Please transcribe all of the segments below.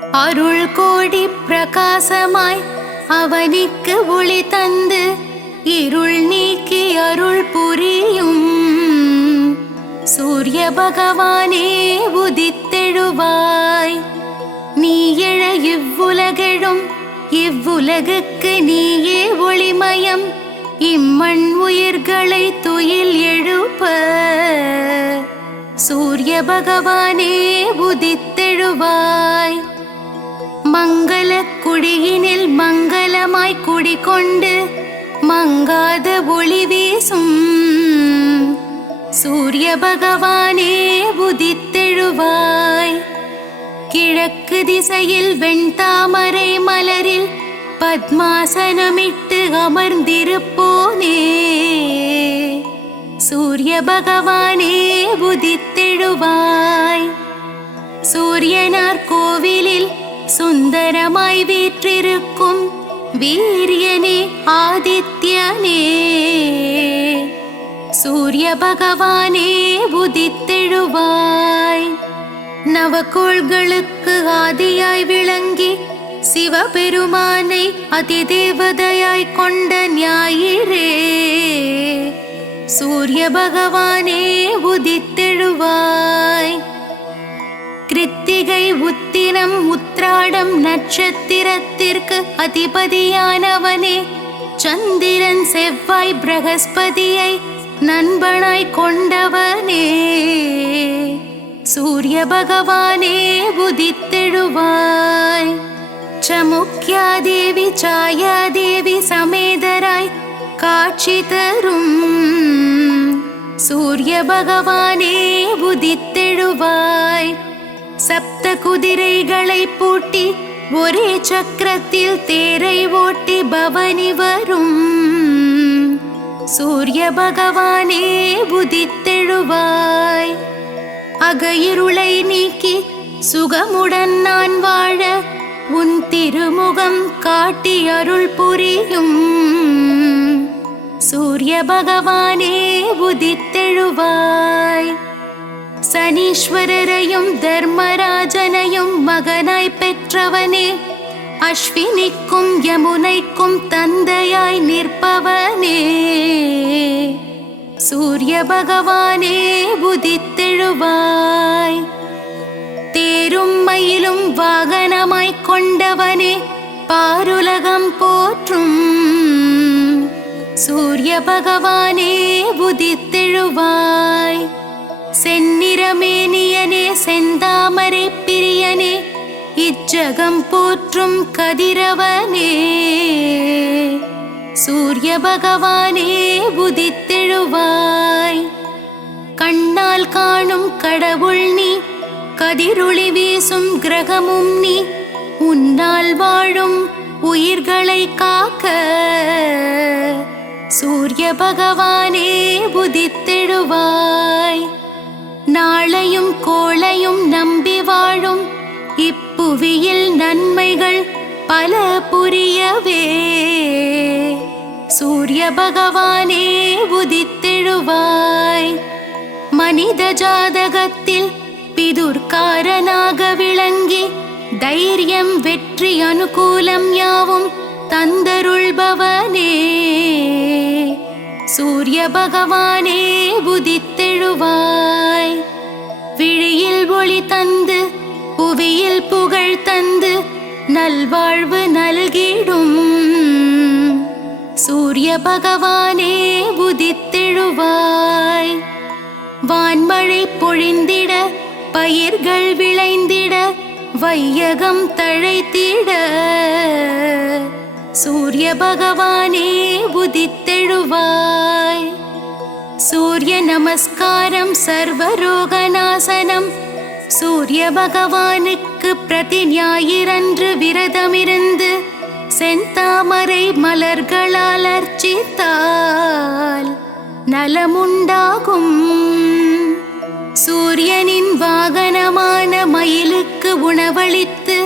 அருள் கோடி பிரகாசமாய் அவனிக்கு ஒளி தந்து இருள் நீக்கி அருள் புரியும் சூரிய பகவானே உதித்தெழுவாய். நீ எழ இவ்வுலகெழும் இவ்வுலகுக்கு நீயே ஒளிமயம். இம்மண் உயிர்களை துயில் எழுப்ப சூரிய பகவானே உதித்தெழுவாய். மங்கள குடியினில் மங்களமாய் குடிகொண்டு மங்காத ஒளி வீசும் சூரிய பகவானே உதித்தெழுவாய். கிழக்கு திசையில் வெண்தாமரை மலரில் பத்மாசனமிட்டு அமர்ந்திருப்போனே சூரிய பகவானே உதித்தெழுவாய். சூரியனார் கோவிலில் சுந்தரமாய் வீற்றிருக்கும் வீரியனே ஆதித்யனே சூரிய பகவானே உதித்தெழுவாய். நவகோள்களுக்கு ஆதியாய் விளங்கி சிவபெருமானை அதிதேவதையாய் கொண்ட ஞாயிறே சூரிய பகவானே உதித்தெழுவாய். கிருத்திகை உத்திரம் உத்ராடம் நட்சத்திரத்திற்கு அதிபதியானவனே சந்திரன் செவ்வாய் பிரகஸ்பதியை நண்பனாய் கொண்டவனே சூரிய பகவானே உதித்தெழுவாய். சமுக்யாதேவி சாயாதேவி சமேதராய் காட்சி தரும் சூரிய பகவானே உதித்தெழுவாய். சப்த குதிரைகளை பூட்டி ஒரே சக்கரத்தில் தேரை ஓட்டி பவனி வரும் சூரிய பகவானே உதித்தெழுவாய். அகையிருளை நீக்கி சுகமுடன் நான் வாழ உன் திருமுகம் காட்டி அருள் புரியும் சூரிய பகவானே உதித்தெழுவாய். சனீஸ்வரரையும் தர்மராஜனையும் மகனாய் பெற்றவனே அஸ்வினிக்கும் யமுனைக்கும் தந்தையாய் நிற்பவனே சூரிய பகவானே உதித்தெழுவாய். தேரும் மயிலும் வாகனமாய் கொண்டவனே பாருலகம் போற்றும் சூரிய பகவானே உதித்தெழுவாய். செந்நிறமேனியனே செந்தாமரை பிரியனே இச்சகம் போற்றும் கதிரவனே சூரிய பகவானே உதித்தெழுவாய். கண்ணால் காணும் கடவுள் நீ கதிரொளி வீசும் கிரகமும் நீ உன்னால் வாழும் உயிர்களை காக்க சூரிய பகவானே உதித்தெழுவாய். நாளையும் கோளையும் நம்பி வாழும் இப்புவியில் நன்மைகள் பல புரியவே சூரிய பகவானே உதித்தெழுவாய். மனித ஜாதகத்தில் பிதுர்காரனாக விளங்கி தைரியம் வெற்றி அனுகூலம் யாவும் தந்தருள்பவனே சூரிய பகவானே உதித்தெழுவாய். விழியில் ஒளி தந்து புவியில் புகழ் தந்து நல்வாழ்வு நல்கிடும் சூரிய பகவானே உதித்தெழுவாய். வான்மழை பொழிந்திட பயிர்கள் விளைந்திட வையகம் தழைத்திட சூரிய பகவானே உதித்தெழுவாய். சூரிய நமஸ்காரம் சர்வரோகநாசனம் சூரிய பகவானுக்கு பிரதி ஞாயிறன்று விரதமிருந்து செந்தாமரை மலர்களால் அர்ச்சித்தால் நலமுண்டாகும். சூரியனின் வாகனமான மயிலுக்கு உணவளித்து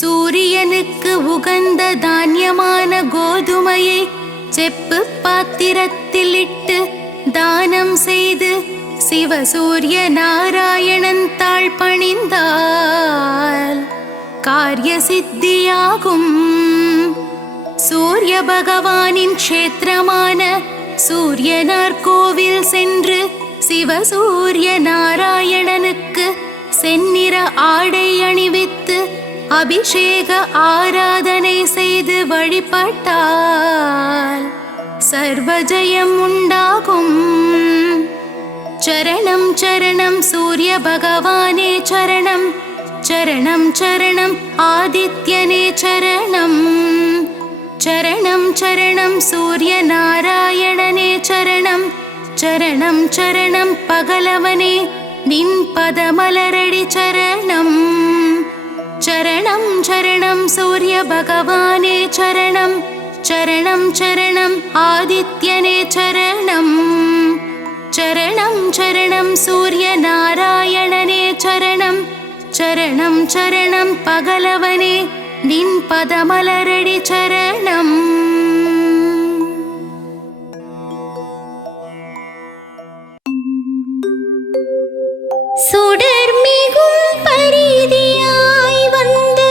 சூரியனுக்கு உகந்த தானியமான கோதுமையை செப்பு பாத்திரத்தில் இட்டு தானம் செய்து சிவசூரிய நாராயணன் தாழ் பணிந்தால் காரிய சித்தியாகும். சூரிய பகவானின் க்ஷேத்திரமான சூரியனார் கோவில் சென்று சிவசூரிய நாராயணனுக்கு செந்நிற ஆடை அணிவித்து அபிஷேக ஆராதனை செய்து வழிபட்டால் சர்வஜயம் உண்டாகும். சரணம் சரணம் சூரிய பகவானே சரணம், சரணம் சரணம் ஆதித்யனே சரணம், சரணம் சரணம் சூரிய நாராயணனே சரணம், சரணம் சரணம் பகலவனே நின் பதமலரடி சரணம். சரணம் சரணம் சூரிய பகவானே சரணம், சரணம் சரணம் ஆதித்யனே சரணம், சரணம் சரணம் சூரிய நாராயணனே சரணம், சரணம் சரணம் பகலவனே நின் பதமலரடி சரணம். சுடர்மிகும் பரிதியாய் வந்து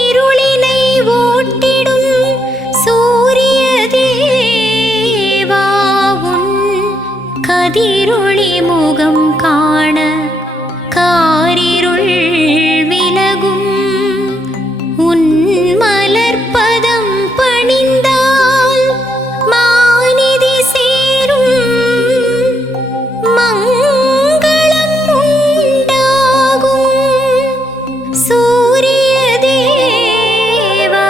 இருளினை ஓட்டிடும் சூரிய தேவாவுன் கதிரொளி முகம் காண காரிருள் விலகும். உன் மலர்பதம் பணிந்தால் மாநிதி சேரும், மங்களம் உண்டாகும் சூரிய தேவா.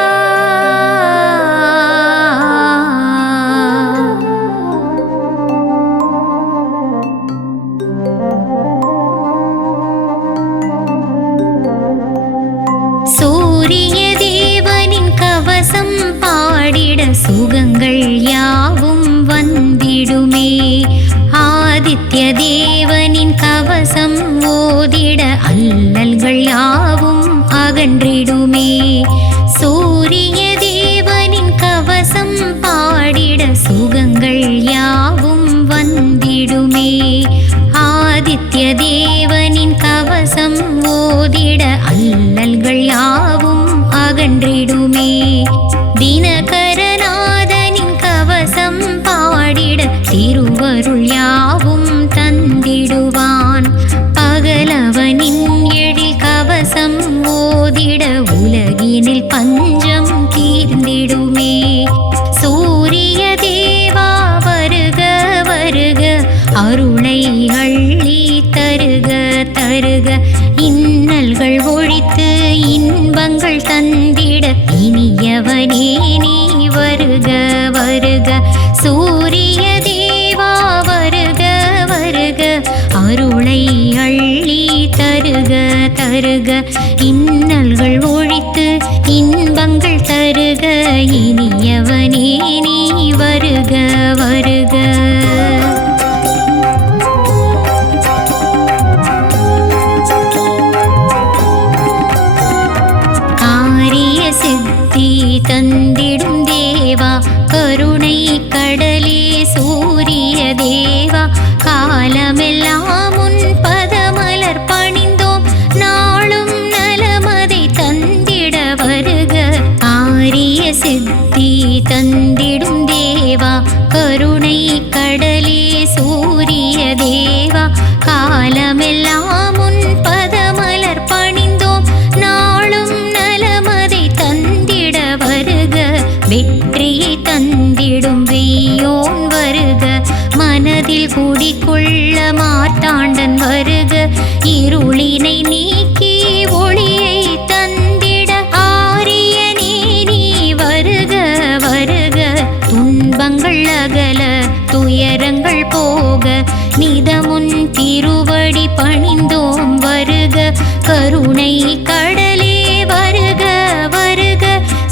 சூரிய தேவனின் கவசம் பாடிட சுகங்கள் யாவும் வந்திடுமே. ஆதித்ய தேவனின் கவசம் ஓதிட அல்லல்கள் யாவும் அகன்றிடுமே. சூரிய தேவனின் கவசம் பாடிட சுகங்கள் யாவும் வந்திடுமே. ஆதித்ய தேவனின் கவசம் ஓதிட அல்லல்கள் யாவும் அகன்றிடுமே. தினகரநாதனின் கவசம் பாடிட திருவருள் யாவும் தந்திடுவான். பகலவனின் எழில் கவசம் ஓதிட உலகினில் பஞ்சம் தீர்ந்திடுமே. சூரிய தேவா வருக வருக, அருளை அள்ளி தருக தருக. இன்னல்கள் ஒழித்து இன்பங்கள் தந்திட இனியவனே நீ வருக வருக. சூரிய தேவா வருக வருக, அருளை அள்ளி தருக தருக. இன்னல்கள் ஒழித்து இன்பங்கள் தருக இனியவனே நீ வருக வருக. காரிய சித்தி தந்திடும் தேவா, கருணை கடலே சூரிய தேவா. காலமெல்லாம் உன் பதமலர் பணிந்தோம், நாளும் நலமதை தந்திட வருக. காரிய சித்தி தந்திடும் தேவா, கருணை கடலே சூரிய தேவா. காலமெல்லாம் உன் பதமலர் பணிந்தோம், நாளும் நலமதை தந்திட வருக. வெற்றியை தந்திடும் வெய்யோன் வருக, மனதில் குடிகொள்ள மார்த்தாண்டன் வருக. இருளினை நீக்கி ஒளியை தந்திட ஆரியனே நீ வருக வருக. துன்பங்கள் அகல துயரங்கள் போக நிதமுன் திருவடி பணிந்தோம் வருக. கருணை கடலே வருக வருக,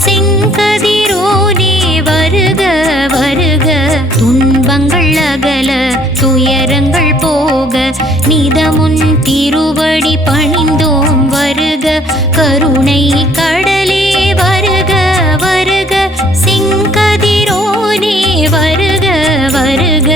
செங்கதிரோனே வருக வருக. துன்பங்கள் அகல துயரங்கள் போக நிதமுன் திருவடி பணிந்தோம் வருக. கருணை கடலே வருக வருக, செங்கதிரோனே வருக வருக.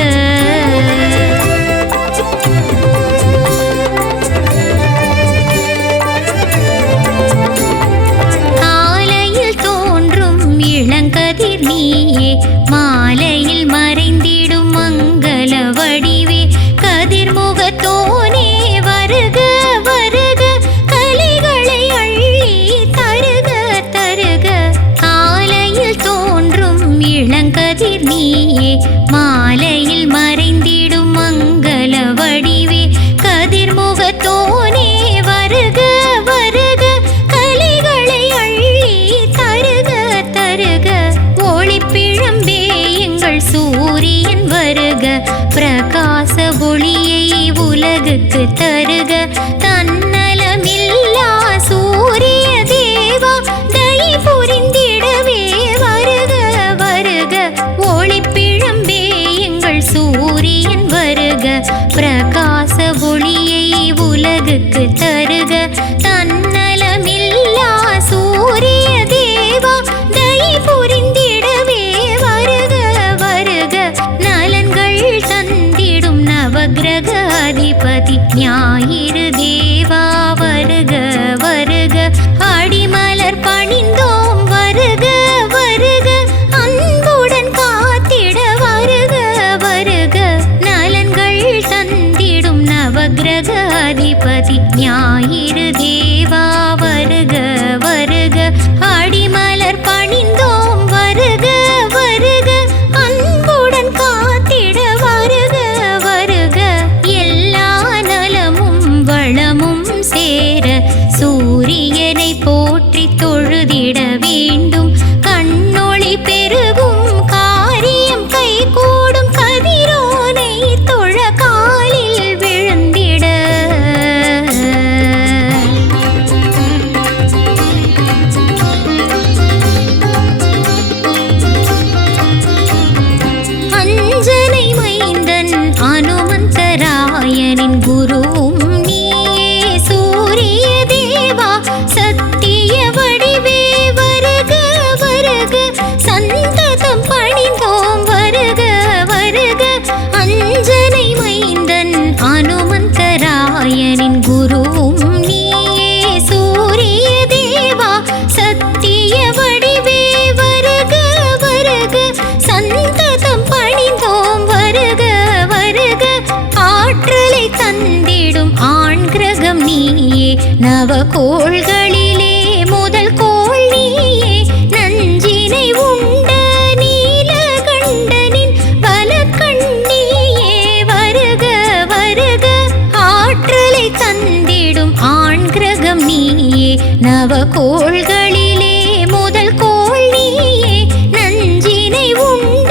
கோள்களிலே முதல் கோள் நீயே நஞ்சினை உண்ட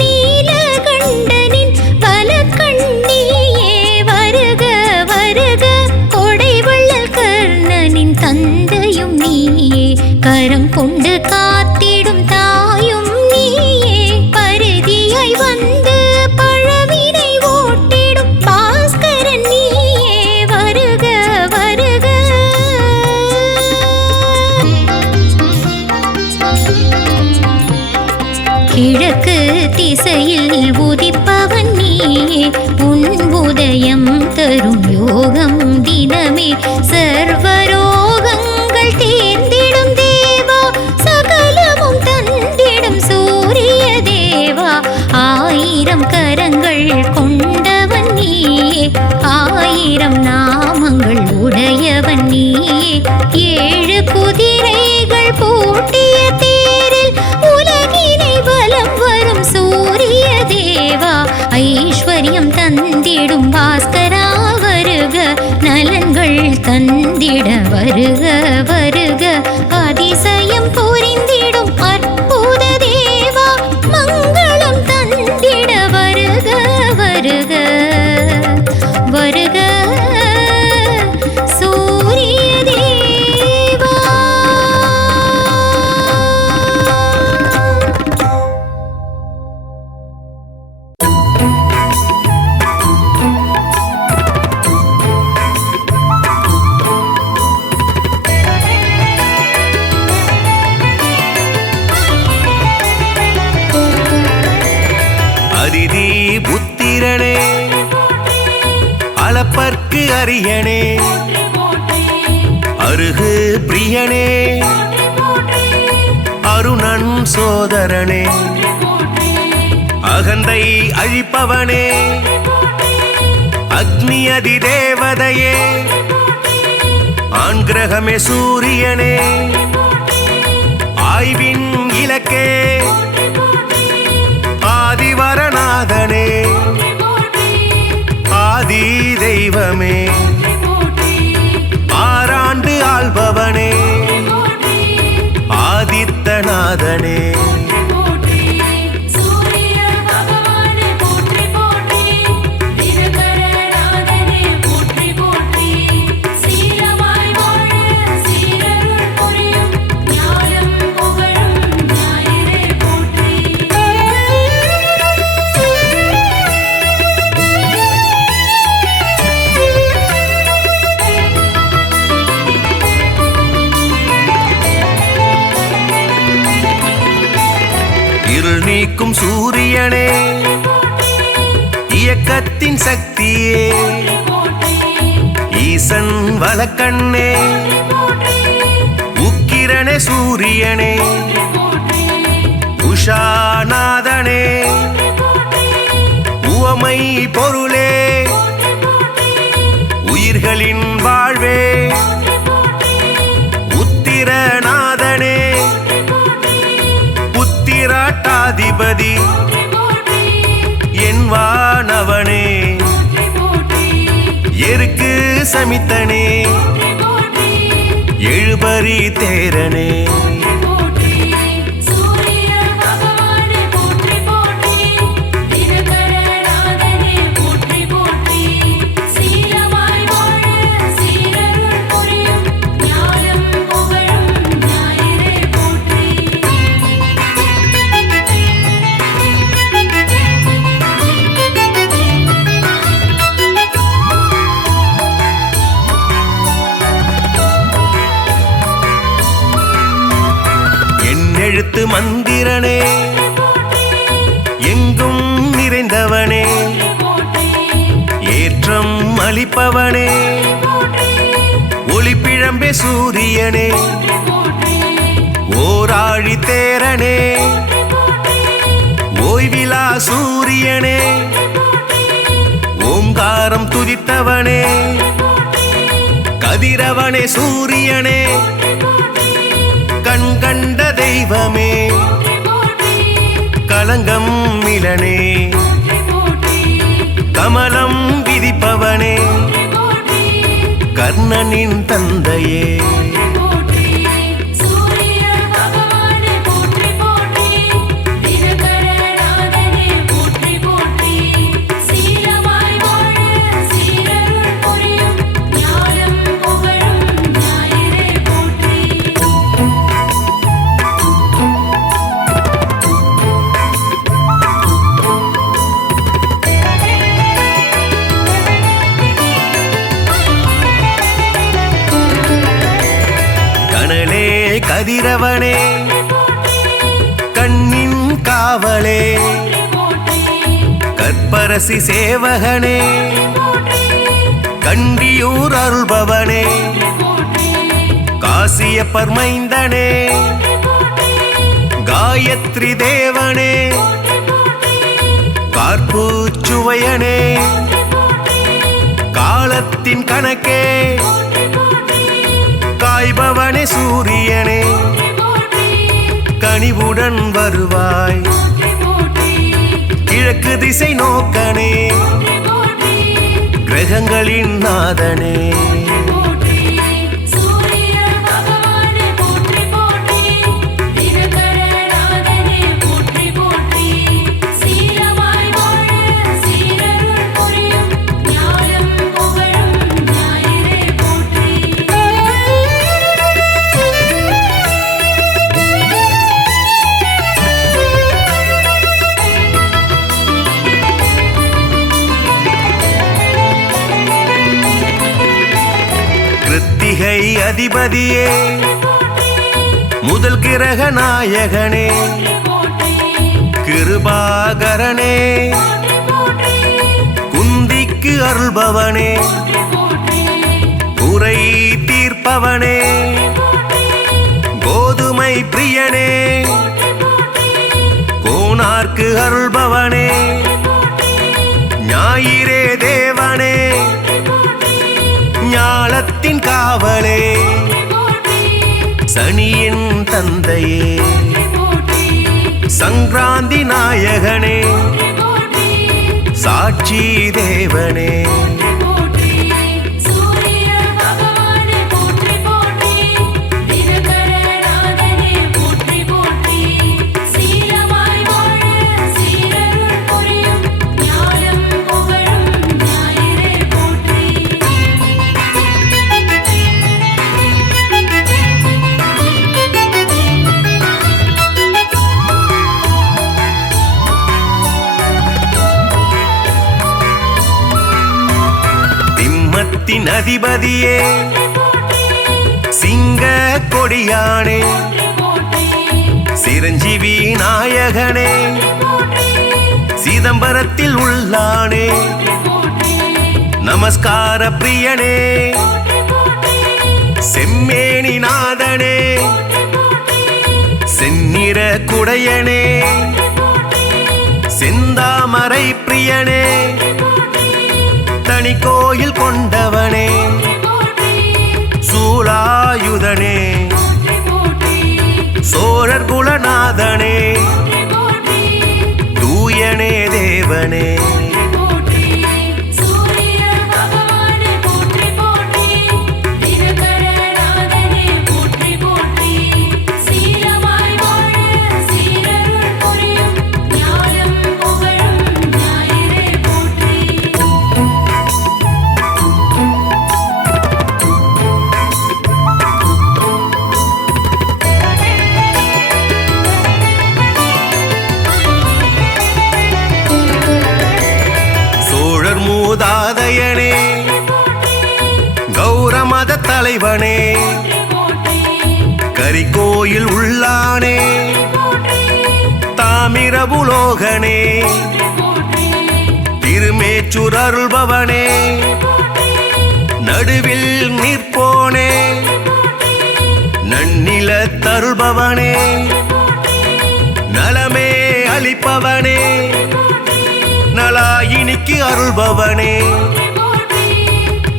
நீலகண்டனின் பலக்கண் நீயே வருக வருக கொடைவள்ளல் கர்ணனின் தந்தையும் நீயே கரம் கொண்டு காத்திடும் தாயும் நீயே பரிதியாய் வந்து பழவினை ஓட்டிடும் பாஸ்கரன் நீயே வருக வருக. கிழக்கு திசையில் உதிப்பவன் நீயே உன் உதயம் தரும் யோகம் தினமே சர்வரோகங்கள் தீர்ந்திடும் தேவா சகலமும் தந்திடும் சூரிய தேவா ஆயிரம் கரங்கள் கொண்டவன் நீயே ஆயிரம் நாமங்கள் உடையவன் நீயே ஏழு குதிரைகள் பூட்டிய தேரில் உலகினை வலம் வரும் சூரிய தேவா ஐஸ்வர்யம் தந்திடும் பாஸ்கரா வருக நலன்கள் தந்திட வருக வருக அதிசயம் புரிந்திடும் அற்புத தேவா மங்களம் தந்திட வருக வருக வருக சூரிய தேவா. அதிதி புத்திரனே அளப்பற்கு அரியனே அருகு பிரியனே அருணன் சோதரனே அகந்தை அழிப்பவனே அக்னி அதி தேவதையே ஆண் கிரகமே சூரியனே ஆய்வின் இலக்கே ஆதிவரநாதனே ஆதி தெய்வமே ஆறாண்டு ஆள்பவனே ஆதித்தநாதனே இருள் நீக்கும் சூரியனே இயக்கத்தின் சக்தியே ஈசன் வலக்கண்ணே உக்கிரனே சூரியனே உஷாநாதனே உவமை பொருளே உயிர்களின் வாழ்வே உத்திரநாதனே புத்திராட்டாதிபதி என் வானவனே எருக்கு சமித்தனே எழுபறி தேரனே எழுத்து மந்திரனே எங்கும் நிறைந்தவனே ஏற்றம் அளிப்பவனே ஒளிப்பிழம்பே சூரியனே ஓராழி தேரனே ஓய்விலா சூரியனே ஓங்காரம் துதித்தவனே கதிரவனே சூரியனே கண் கண்ட தெய்வமே களங்கம் மிலனே கமலம் விதிப்பவனே கர்ணனின் தந்தையே கதிரவனே கண்ணின் காவலே கற்பரசி சேவகனே கண்டியூர் அருள்பவனே காசியப்பர் மைந்தனே காயத்ரி தேவனே கார்பூச்சுவையனே காலத்தின் கணக்கே காய்பவனே சூரியனே கனிவுடன் வருவாய் கிழக்கு திசை நோக்கனே கிரகங்களின் நாதனே கிருத்திகை அதிபதியே முதல் கிரக நாயகனே கிருபாகரனே குந்திக்கு அருள்பவனே குறை தீர்ப்பவனே கோதுமை பிரியனே கோனார்க்கு அருள்பவனே ஞாயிறே தேவனே ஞாலத்தின் காவலே சனியின் தந்தையே சங்கராந்தி நாயகனே சாட்சி தேவனே அதிபதியே சிங்க கொடியானே சிரஞ்சீவி நாயகனே சிதம்பரத்தில் உள்ளானே நமஸ்கார பிரியனே செம்மேனி நாதனே செந்நிற குடையனே செந்தாமரை பிரியனே தனி கோயில் கொண்டவனே சூலாயுதனே சோழர் குலநாதனே தூயனே தேவனே மூதாதையனே கௌரமத தலைவனே கரிகோயில் உள்ளானே தாமிரபுலோகனே திருமேச்சூர் அருள்பவனே நடுவில் நிற்போனே நன்னில தருள்பவனே நலமே அளிப்பவனே நலாயினிக்கு அருள்பவனே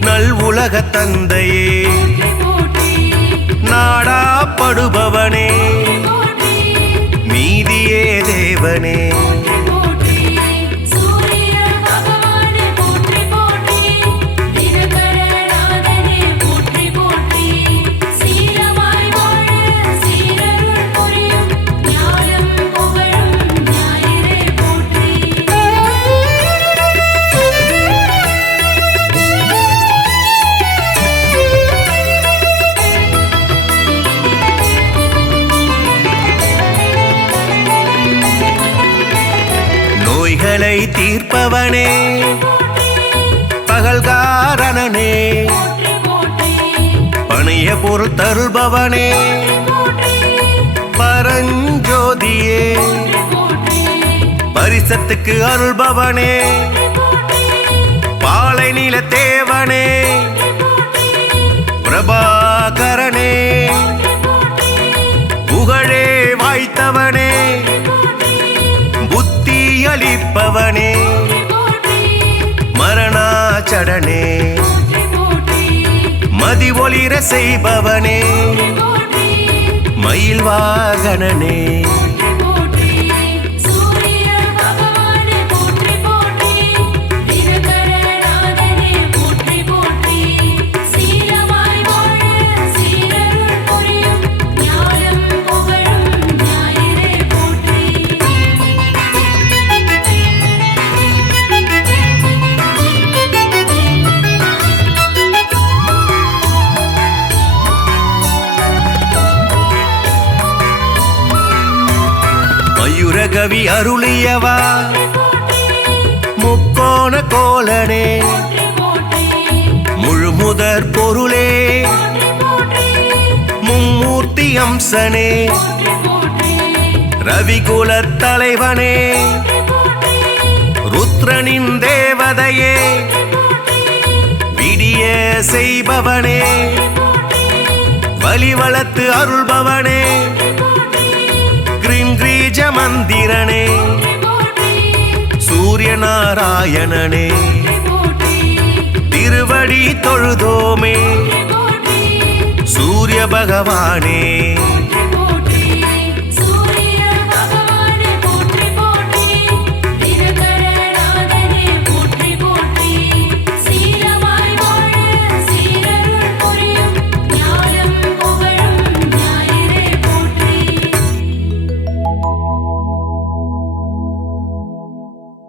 நல் உலக தந்தையே நாடாப்படுபவனே நீதியே தேவனே நோய்களை தீர்ப்பவனே பகல்காரணனே பணிய பொருள் தருள்பவனே தேசத்துக்கு அருள்பவனே பாலை நில தேவனே பிரபாகரனே புகழே வாய்த்தவனே புத்தி அளிப்பவனே மரணாச்சடனே மதி ஒளிர செய்பவனே மயில் வாகனனே மயூரகவி அருளியவா முக்கோண கோலனே முழுமுதற் பொருளே மும்மூர்த்தி அம்சனே ரவிகுலத் தலைவனே ருத்ரனின் தேவதையே விடிய செய்பவனே வலிவளத்து அருள்பவனே கிரீஜ மந்திரனே சூரிய நாராயணனே திருவடி தொழுதோமே சூரிய பகவானே